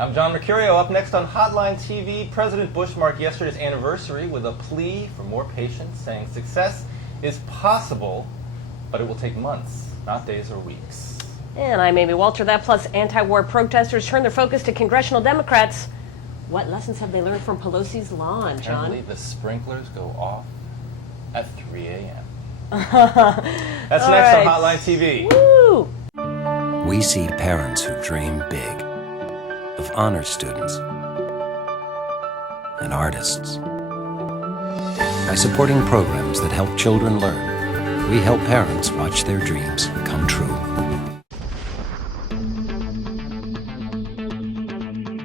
I'm John Mercurio. Up next on Hotline TV, President Bush marked yesterday's anniversary with a plea for more patience, saying success is possible, but it will take months, not days or weeks. And I'm Amy Walter. That plus anti-war protesters turn their focus to congressional Democrats. What lessons have they learned from Pelosi's lawn, John? Apparently the sprinklers go off at 3 a.m. That's next on Hotline TV. Woo! We see parents who dream big, of honor students and artists. By supporting programs that help children learn, we help parents watch their dreams come true.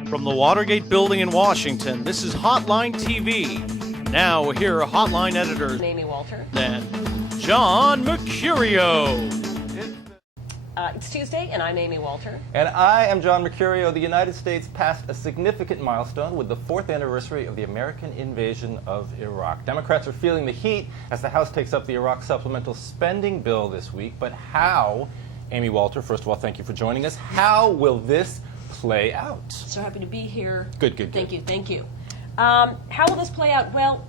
From the Watergate Building in Washington, this is Hotline TV. Now, here are Hotline editors Amy Walter and John Mercurio. It's Tuesday, and I'm Amy Walter. And I am John Mercurio. The United States passed a significant milestone with the 4th anniversary of the American invasion of Iraq. Democrats are feeling the heat as the House takes up the Iraq supplemental spending bill this week. But how, Amy Walter, first of all, thank you for joining us. How will this play out? So happy to be here. Good. Thank you. How will this play out? Well,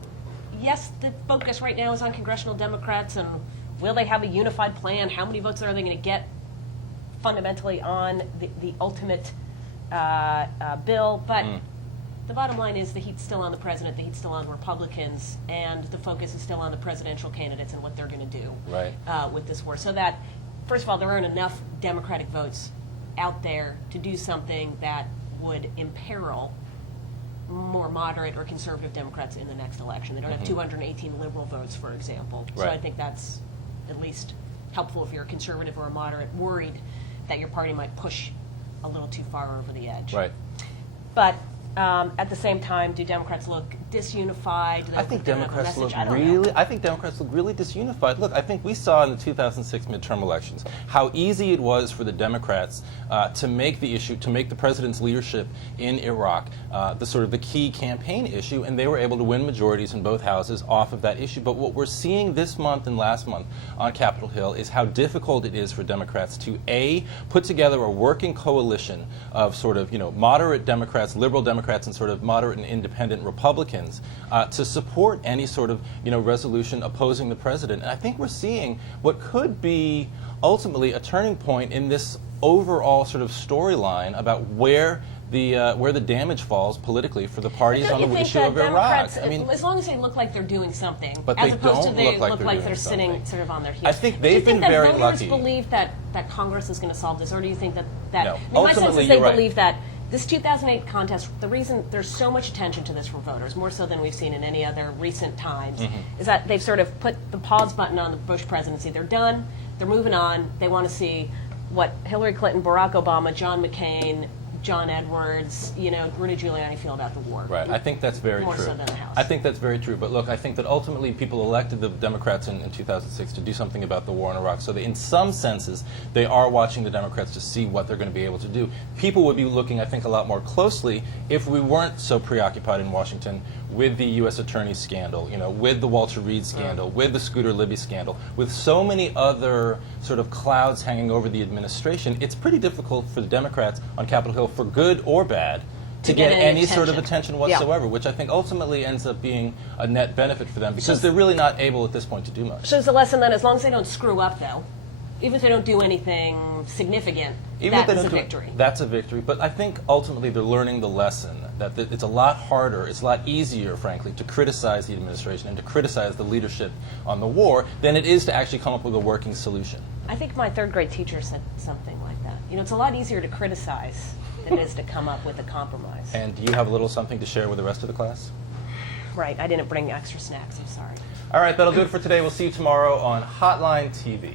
yes, the focus right now is on congressional Democrats, and will they have a unified plan? How many votes are they going to get fundamentally on the ultimate bill? But the bottom line is the heat's still on the president, the heat's still on Republicans, and the focus is still on the presidential candidates and what they're going to do with this war. So that, first of all, there aren't enough Democratic votes out there to do something that would imperil more moderate or conservative Democrats in the next election. They don't have 218 liberal votes, for example. So I think that's at least helpful if you're a conservative or a moderate worried that your party might push a little too far over the edge. Right. But at the same time, do Democrats look disunified? I think Democrats look really disunified. Look, I think we saw in the 2006 midterm elections how easy it was for the Democrats to make the president's leadership in Iraq the key campaign issue, and they were able to win majorities in both houses off of that issue. But what we're seeing this month and last month on Capitol Hill is how difficult it is for Democrats to put together a working coalition of moderate Democrats, liberal Democrats, and sort of moderate and independent Republicans to support any sort of resolution opposing the president. And I think we're seeing what could be ultimately a turning point in this overall sort of storyline about where the damage falls politically for the parties on the issue of Iraq. I mean, as long as they look like they're doing something, but as they opposed don't to they look like they're sitting sort of on their heels. I think they've been very lucky. Do you think that voters believe that Congress is going to solve this, or do you think that no. My sense is they believe that this 2008 contest, the reason there's so much attention to this from voters, more so than we've seen in any other recent times, is that they've sort of put the pause button on the Bush presidency. They're done. They're moving on. They want to see what Hillary Clinton, Barack Obama, John McCain, John Edwards, Rudy Giuliani feel about the war. Right. I think that's very more true. So than the House. I think that's very true. But look, I think that ultimately people elected the Democrats in 2006 to do something about the war in Iraq. So that in some senses, they are watching the Democrats to see what they're going to be able to do. People would be looking, I think, a lot more closely if we weren't so preoccupied in Washington with the U.S. Attorney scandal, with the Walter Reed scandal, with the Scooter Libby scandal, with so many other sort of clouds hanging over the administration. It's pretty difficult for the Democrats on Capitol Hill, for good or bad, to get any sort of attention whatsoever, which I think ultimately ends up being a net benefit for them because they're really not able at this point to do much. So it's a lesson then, as long as they don't screw up, though, even if they don't do anything significant, that's a victory. That's a victory. But I think ultimately they're learning the lesson that it's a lot harder, it's a lot easier, frankly, to criticize the administration and to criticize the leadership on the war than it is to actually come up with a working solution. I think my third grade teacher said something like that. It's a lot easier to criticize than it is to come up with a compromise. And do you have a little something to share with the rest of the class? Right. I didn't bring extra snacks. I'm sorry. All right, that'll do it for today. We'll see you tomorrow on Hotline TV.